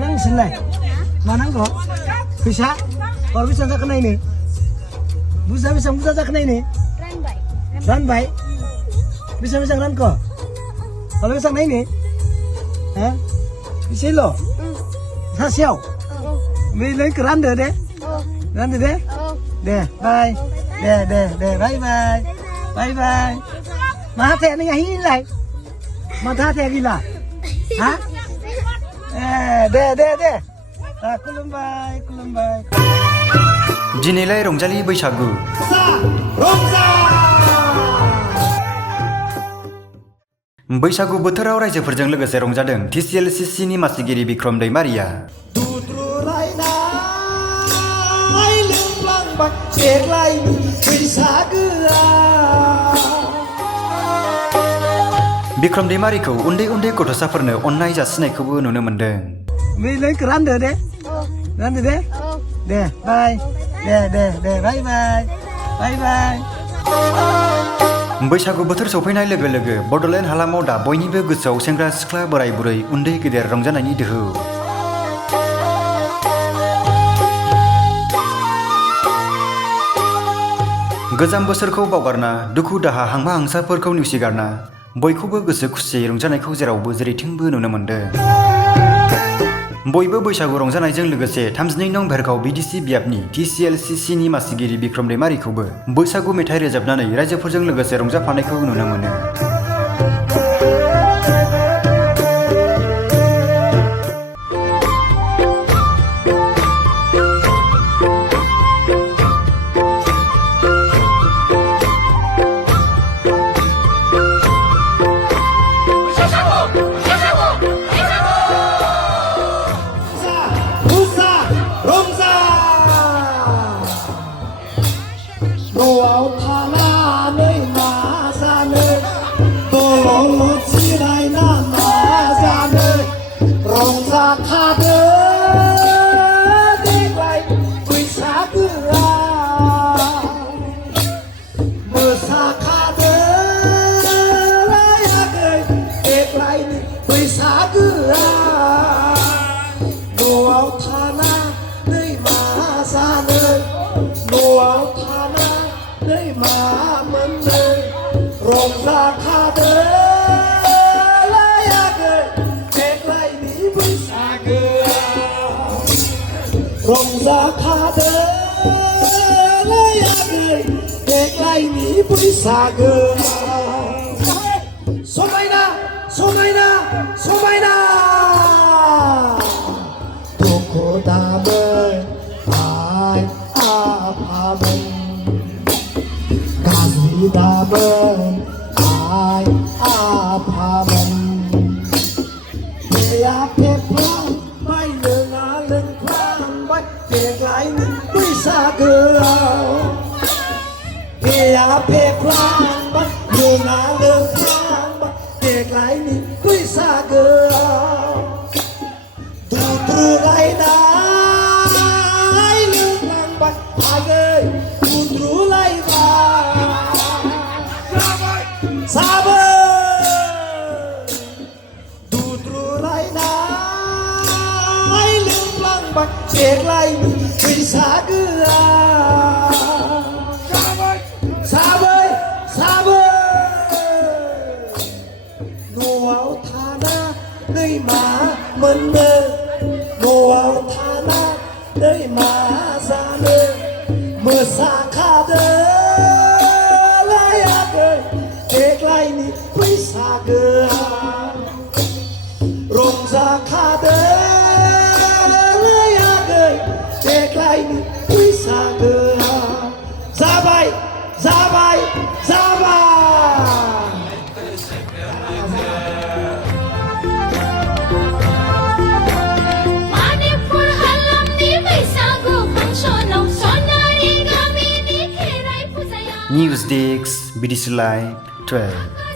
nang sinlay. Manang ko. Bisa. Or bisa sa kanay ni. Bisa sa kanay ni. Run bay. Bisa ran ko. Kalau bisa kanay ni. Ha? Bisa lo. Sa xiao. Mình lấy cái rắn đấy. Rắn đấy. Để, bye. Để, bye bye. Bye bye. Mà hát thẻ nó ngay lại. Mà hát thẻ gì là? Hả? Để. Kulumbai. दिनैलाय रंजालि बैसागु बैसागु बोथोराव रायजोफोरजों लोगोसे रंजादों TCLCCनि मासिगिरि बिक्रम दैमारिया बिक्रम दैमारिखौ उन्दै गथ'साफोरनो अननाय जासिनायखौबो नुनो मोन्दों दे बाय दे बाय बाय बैसागु बोथोर सफैनाय लोगो लोगो बड'लेण्ड हालामाव दा बयनिबो गोसोआव सेंग्रा सिख्ला बोराय बुरै उन्दै गेदेर रंजानायनि दोहौ गोजाम बोसोरखौ बावगारना दुखु दाहा हांमा हांसाफोरखौ नेवसिगारना बयखौबो गोसो खुसियै रंजानायखौ जेरावबो जेरैथिंबो नुनो मोन्दों बयबो बैसागु रंजानायजों लोगोसे 32 नं भेरगाव BDC बियाबनि TCLCCनि मासिगिरि बिक्रम दैमारिखौबो बैसागु मेथाइ रोजाबनानै रायजोफोरजों लोगोसे रंजाफानायखौ नुनो मोनो न'आव थानानै मा जानो दलद जिरायना मा जानो रंजाखादो देग्लाय बैसागोआ मोसाखादो आगै देग्लायनि बैसागोआ न'आव थानानै मा जानो न'आव थानानै मा मोननो रंजाखादो आगै देग्लायनि बैसागोआ रंजाखादो आगै देग्लायनि बैसागोआ समायना दुखु दामोन आइ आफामोन गाज्रि दामोन आइ आफामोन बेया फेफ्लांबाय लोङा लोंफ्लांबाय देग्लायनि बैसागोआव बेया फेफ्लांबाय लोङा लोंफ्लांबाय देग्लायनि बैसागोआव दुद्रुलायनाय लोंफ्लांबाय आगै देग्लायनि बैसागोआ साबै न'आव थानानै मा मोननो न'आव थानानै मा जानो मोसाखादो आगै देग्लायनि बैसागोआ रंजाखादो देग्लायनि बैसागोआ जाबाय मणिपुर हालामनि बैसागु फांसनाव सनारि गामिनि खेराइ फुजायाव News Desk BDC Live 12